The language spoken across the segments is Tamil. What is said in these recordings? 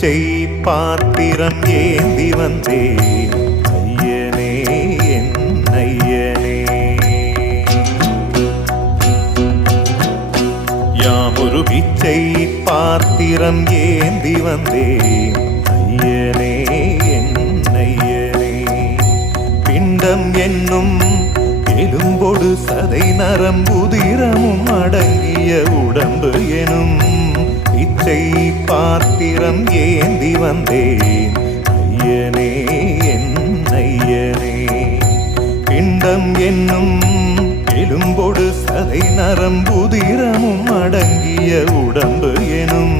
பிச்சை பாத்திரம் ஏந்தி வந்தேன். ஐயனே என் ஐயனே. யாம் ஒரு பிச்சை பாத்திரம் ஏந்தி வந்தேன். ஐயனே என் ஐயனே. பிண்டம் என்னும் எலும்பொடு சதை நரம்புதிரமும் என்னும் எலும்பொடு சதை நரம்புதிரமும் அடங்கிய உடம்பு எனும்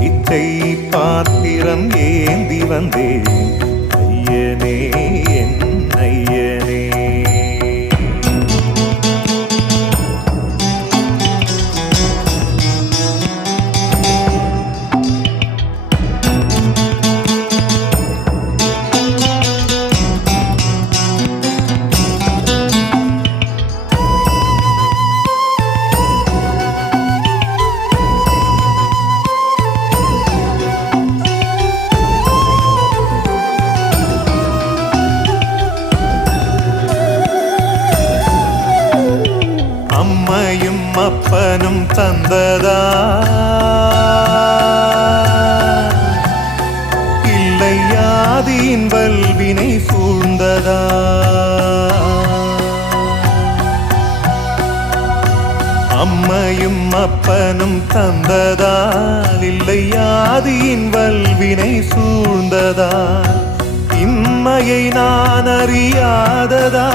இச்சை பாத்திரம் ஏந்தி வந்தேன். ஐயனே அப்பனும் தந்ததா? இல்லை யாதியின் வல்வினை சூழ்ந்ததா? அம்மையும் அப்பனும் தந்ததால் இல்லை யாதியின் வல்வினை சூழ்ந்ததா? இம்மையை நான் அறியாததா?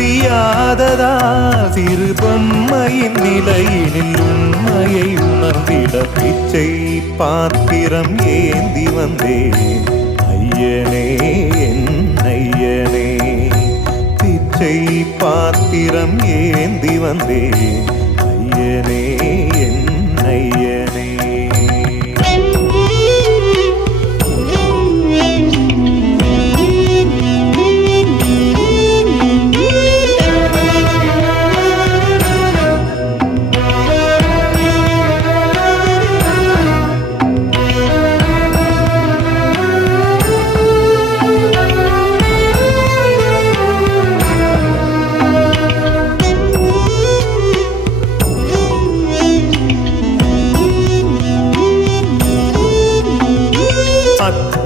அறியாததால் அறியாததா? சிறு பொம்மையின் நிலையினில் உண்மையை உணர்ந்திட பிச்சை பாத்திரம் ஏந்தி வந்தே ஐயனே என் ஐயனே. பிச்சை பாத்திரம் ஏந்தி வந்தே ஐயனே என் ஐயனே.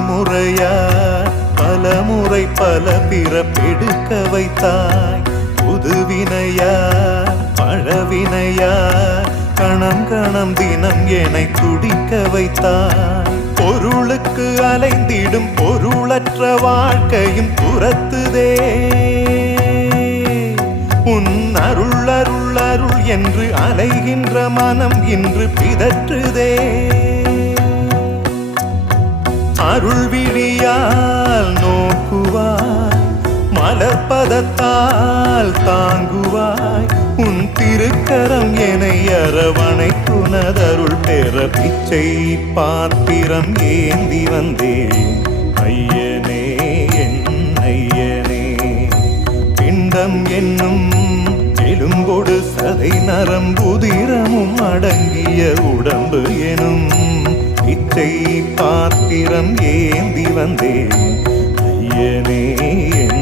முறையாய் பல முறை பல பிறப்பெடுக்க வைத்தாய். புதுவினையா பழவினையா கணம் கணம் தினம் என்னை துடிக்க வைத்தாய். பொருளுக்கு அலைந்திடும் பொருளற்ற வாழ்க்கையும் துரத்துதே. உன் அருள் அருள் அருள் என்று அலைகின்ற மனம் இன்று பிதற்றுதே. அருள் விழியால் நோக்குவாய் மலர்பதத்தால் தாங்குவாய் உன் திருக்கரம் என அரவணை துணதருள் பெற பிச்சை பாத்திரம் ஏந்தி வந்தேன். ஐயனே என் ஐயனே பிண்டம் என்னும் எலும்பொடு சதை நரம்புதிரமும் அடங்கிய உடம்பு எனும் இச்சை பாத்திரம் ஏந்தி வந்தேன். ஐயனே என்